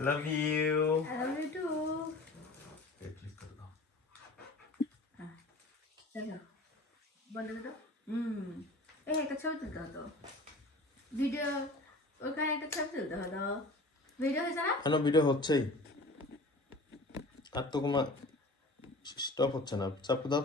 I love you. I love you too. Okay, please कर दो. চলো বন্ধ করে দাও এই একটা ছবি তুলতে হতো ভিডিও ওখানে একটা ছবি তুলতে হতো ভিডিও হয়েছে না কেন ভিডিও হচ্ছেই আর তো কোনো স্টপ হচ্ছে না চাপ দাও